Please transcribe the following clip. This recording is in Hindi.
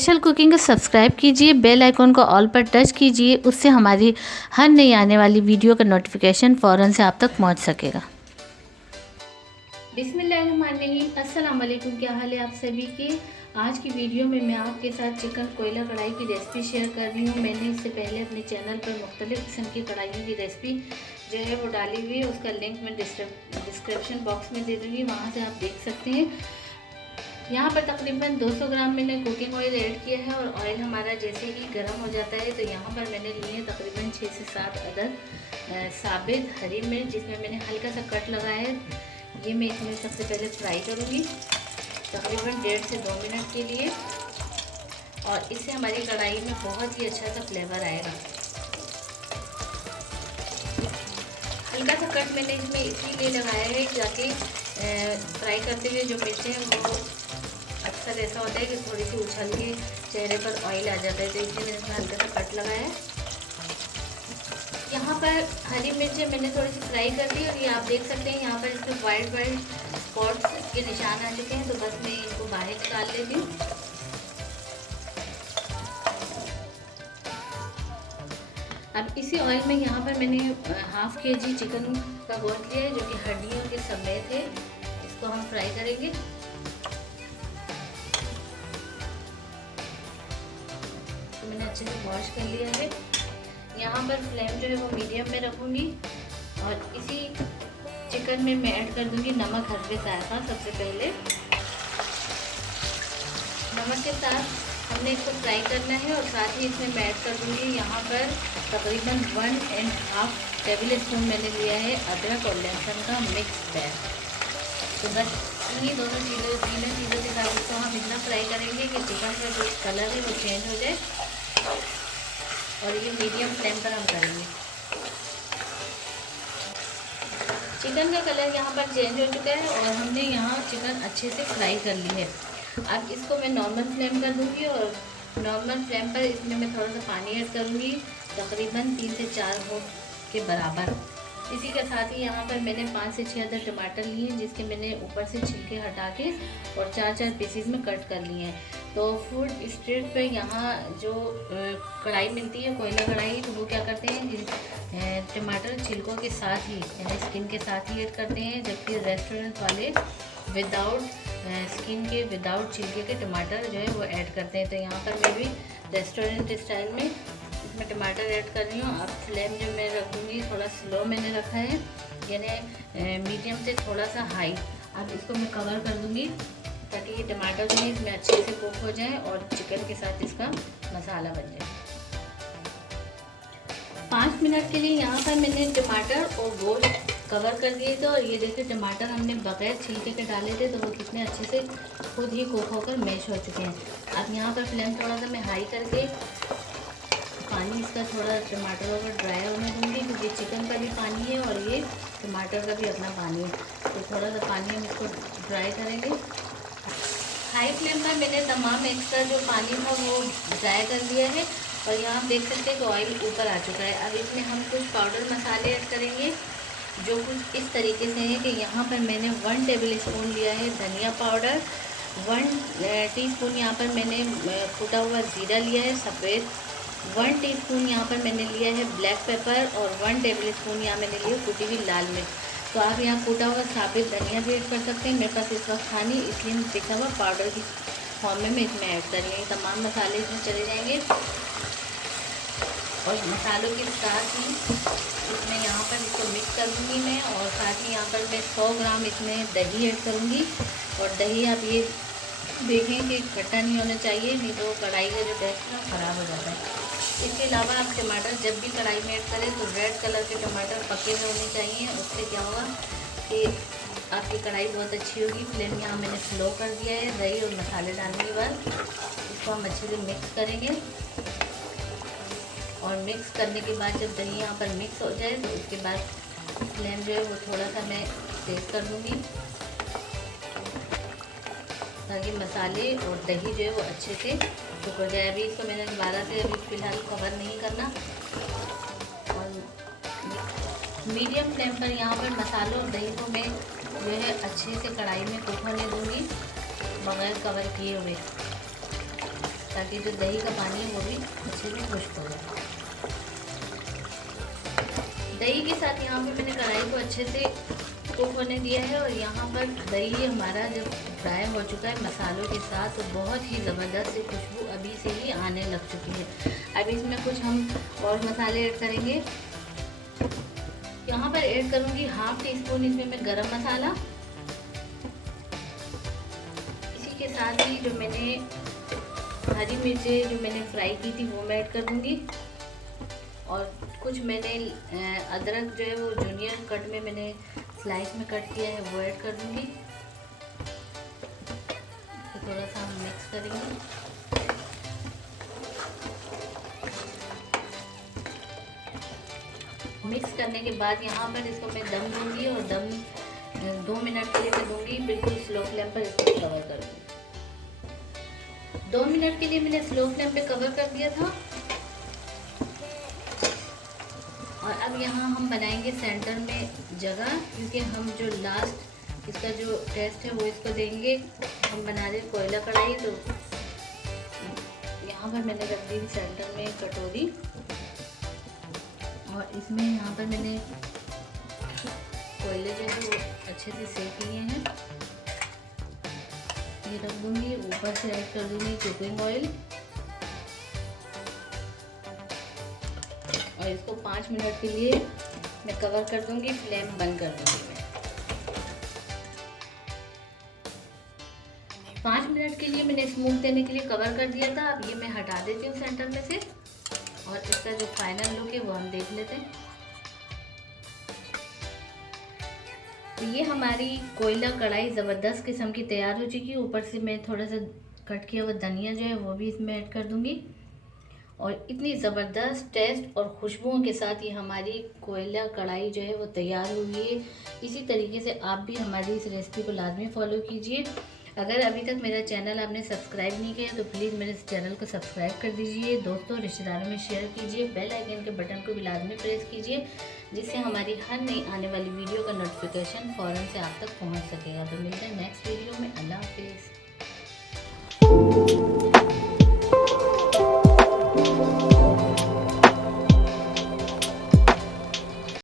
स्पेशल कुकिंग को सब्सक्राइब कीजिए, बेल आइकॉन को ऑल पर टच कीजिए, उससे हमारी हर नई आने वाली वीडियो का नोटिफिकेशन फ़ौरन से आप तक पहुंच सकेगा। बिस्मिल्लाहिर्रहमानिर्रहीम, अस्सलाम वालेकुम। क्या हाल है आप सभी के। आज की वीडियो में मैं आपके साथ चिकन कोयला कढ़ाई की रेसिपी शेयर कर रही हूँ। मैंने इससे पहले अपने चैनल पर मुख्तलिफ़ किस्म की कढ़ाइयों की रेसिपी जो है वो डाली हुई है। उसका लिंक मैं डिस्क्रिप्शन बॉक्स में दे दूँगी, वहाँ से आप देख सकते हैं। यहाँ पर तकरीबन 200 ग्राम मैंने कुकिंग ऑयल ऐड किया है और ऑयल हमारा जैसे ही गर्म हो जाता है तो यहाँ पर मैंने लिए हैं तकरीबन 6 से 7 अदद साबित हरी मिर्च, जिसमें मैंने हल्का सा कट लगाया है। ये मैं इसमें सबसे पहले फ्राई करूँगी तकरीबन 1.5 से 2 मिनट के लिए, और इससे हमारी कढ़ाई में बहुत ही अच्छा सा फ्लेवर आएगा। हल्का सा कट मैंने इसमें इसीलिए लगाया है ताकि फ्राई करते हुए जो मिर्चें हैं वो अक्सर ऐसा होता है कि थोड़ी सी उछल के चेहरे पर ऑयल आ जाता है, तो इसलिए मैंने इसमें हल्का सा कट लगाया है। यहाँ पर हरी मिर्चें मैंने थोड़ी सी फ्राई कर दी और ये आप देख सकते हैं यहाँ पर इसमें वाइट स्पॉट्स के निशान आ चुके हैं, तो बस मैं इनको बाहर निकाल लेती हूँ। अब इसी ऑयल में यहाँ पर मैंने ½ kg चिकन का गोश्त लिया है जो कि हड्डियों के समेत है। इसको हम फ्राई करेंगे। तो मैंने अच्छे से वॉश कर लिया है। यहाँ पर फ्लेम जो है वो मीडियम में रखूँगी और इसी चिकन में मैं ऐड कर दूँगी नमक हस्बे जायका। सबसे पहले नमक के साथ हमने इसको फ्राई करना है और साथ ही इसमें मैं ऐड कर दूँगी यहाँ पर तकरीबन 1½ टेबल स्पून मैंने लिया है अदरक और लहसुन का मिक्स पेस्ट। तो बस इन्हीं तीनों चीज़ों के साथ इसको हम इतना फ्राई करेंगे कि चिकन का जो कलर है वो चेंज हो जाए, और ये मीडियम फ्लेम पर हम करेंगे। चिकन का कलर यहाँ पर चेंज हो चुका है और हमने यहाँ चिकन अच्छे से फ्राई कर ली है। अब इसको मैं नॉर्मल फ्लेम कर दूँगी और नॉर्मल फ्लेम पर इसमें मैं थोड़ा सा पानी ऐड करूँगी तकरीबन 3 से 4 घूंट के बराबर। इसी के साथ ही यहाँ पर मैंने 5 से 6 अदद टमाटर लिए हैं, जिसके मैंने ऊपर से छिलके हटा के और 4-4 पीसीज में कट कर लिए हैं। तो फूड स्ट्रीट पे यहाँ जो कढ़ाई मिलती है कोयला कढ़ाई, तो वो क्या करते हैं टमाटर छिलकों के साथ ही यानी स्किन के साथ ही ऐड करते हैं, जबकि रेस्टोरेंट वाले विदाउट स्किन के विदाउट छिलके के टमाटर जो है वो ऐड करते हैं। तो यहाँ पर मैं भी रेस्टोरेंट स्टाइल में इसमें टमाटर ऐड कर रही हूँ। अब फ्लेम जो मैं रखूँगी थोड़ा स्लो मैंने रखा है, यानी मीडियम से थोड़ा सा हाई। अब इसको मैं कवर कर दूँगी ताकि ये टमाटर जो है इसमें अच्छे से कुक हो जाए और चिकन के साथ इसका मसाला बन जाए। 5 मिनट के लिए यहाँ पर मैंने टमाटर और गोश्त कवर कर दिए थे, और ये देखिए टमाटर हमने बगैर छिलके के डाले थे तो वो कितने अच्छे से खुद ही कुक होकर मैश हो चुके हैं। अब यहाँ पर फ्लेम थोड़ा सा मैं हाई करके पानी इसका थोड़ा टमाटर और ड्राई होने दूँगी, क्योंकि चिकन का भी पानी है और ये टमाटर का भी अपना पानी है, तो थोड़ा सा पानी हम इसको ड्राई करेंगे। हाई फ्लेम पर मैंने तमाम एक्स्ट्रा जो पानी था वो ड्राई कर दिया है और यहाँ देख सकते हैं कि ऑयल ऊपर आ चुका है। अब इसमें हम कुछ पाउडर मसाले ऐड करेंगे जो कुछ इस तरीके से है कि यहाँ पर मैंने 1 टेबल स्पून लिया है धनिया पाउडर, 1 टीस्पून यहाँ पर मैंने कुटा हुआ ज़ीरा लिया है सफ़ेद, 1 टीस्पून यहाँ पर मैंने लिया है ब्लैक पेपर और 1 टेबल स्पून यहाँ मैंने लिया कुटी हुई लाल मिर्च। तो आप यहाँ कूटा हुआ साबित धनिया भी ऐड कर सकते हैं, मेरे पास इस वक्त था नहीं इसलिए मैं पिसा हुआ पाउडर की फॉर्म में मैं इसमें ऐड कर रही हूँ। तमाम मसाले इसमें चले जाएंगे और मसालों के साथ ही इसमें यहाँ पर इसको मिक्स कर दूँगी मैं, और साथ ही यहाँ पर मैं 100 ग्राम इसमें दही ऐड करूँगी। और दही आप ये देखें कि खट्टा नहीं होना चाहिए, नहीं तो कढ़ाई का जो टेस्ट है ख़राब हो जाता है। इसके अलावा आप टमाटर जब भी कढ़ाई में ऐड करें तो रेड कलर के टमाटर पके हुए होने चाहिए, उससे क्या होगा कि आपकी कढ़ाई बहुत अच्छी होगी। फ्लेम यहाँ मैंने स्लो कर दिया है। दही और मसाले डालने के बाद इसको हम अच्छे से मिक्स करेंगे, और मिक्स करने के बाद जब दही यहाँ पर मिक्स हो जाए तो उसके बाद फ्लेम जो है वो थोड़ा सा मैं तेज़ कर दूँगी ताकि मसाले और दही जो है वो अच्छे से कुक हो जाए। अभी इसको मैंने दोबारा से अभी फ़िलहाल कवर नहीं करना, और मीडियम फ्लेम पर यहाँ पर मसालों और दही को मैं जो है अच्छे से कढ़ाई में कुक होने दूँगी बगैर कवर किए हुए, ताकि जो दही का पानी है वो भी अच्छे से खुश्क हो जाए। दही के साथ यहाँ पे मैंने कढ़ाई को अच्छे से कुक होने दिया है और यहाँ पर दही हमारा जब फ्राई हो चुका है मसालों के साथ, तो बहुत ही ज़बरदस्त सी खुशबू अभी से ही आने लग चुकी है। अब इसमें कुछ हम और मसाले ऐड करेंगे। यहाँ पर ऐड करूँगी 1/2 टीस्पून इसमें मैं गरम मसाला। इसी के साथ ही जो मैंने हरी मिर्चें जो मैंने फ्राई की थी वो मैं ऐड कर दूँगी। और कुछ मैंने अदरक जो है वो जूनियर कट में मैंने स्लाइस में कट किया है वो ऐड कर दूँगी। तो थोड़ा सा हम मिक्स करेंगे। मिक्स करने के बाद यहाँ पर इसको मैं दम दूँगी और दम 2 मिनट के लिए मैं दूँगी। बिल्कुल स्लो फ्लेम पर इसको कवर कर दूँगी। 2 मिनट के लिए मैंने स्लो फ्लेम पे कवर कर दिया था। और अब यहाँ हम बनाएंगे सेंटर में जगह, क्योंकि हम जो लास्ट इसका जो टेस्ट है वो इसको देंगे। हम बना रहे कोयला कढ़ाई, तो यहाँ पर मैंने रख दी सेंटर में कटोरी और इसमें यहाँ पर मैंने कोयले जो है वो अच्छे से सेक लिए हैं। ये रख दूँगी। ऊपर से ऐड कर दूँगी कुकिंग ऑयल और इसको 5 मिनट के लिए मैं कवर कर दूंगी। फ्लेम बंद कर दूंगी मैं। 5 मिनट के लिए मैंने स्मोक देने के लिए कवर कर दिया था। अब ये मैं हटा देती हूँ सेंटर में से और इसका जो फाइनल लुक है वो हम देख लेते हैं। तो ये हमारी कोयला कढ़ाई ज़बरदस्त किस्म की तैयार हो चुकी है। ऊपर से मैं थोड़ा सा कट किया हुआ धनिया जो है वो भी इसमें ऐड कर दूंगी और इतनी ज़बरदस्त टेस्ट और खुशबुओं के साथ ये हमारी कोयला कढ़ाई जो है वो तैयार हुई है। इसी तरीके से आप भी हमारी इस रेसिपी को लाजमी फॉलो कीजिए। अगर अभी तक मेरा चैनल आपने सब्सक्राइब नहीं किया तो प्लीज़ मेरे इस चैनल को सब्सक्राइब कर दीजिए। दोस्तों रिश्तेदारों में शेयर कीजिए। बेल आइकन के बटन को भी लाजमी प्रेस कीजिए, जिससे हमारी हर नई आने वाली वीडियो का नोटिफिकेशन फ़ौरन से आप तक पहुँच सकेगा। तो मिलते हैं नेक्स्ट वीडियो में। अल्लाह हाफिज़।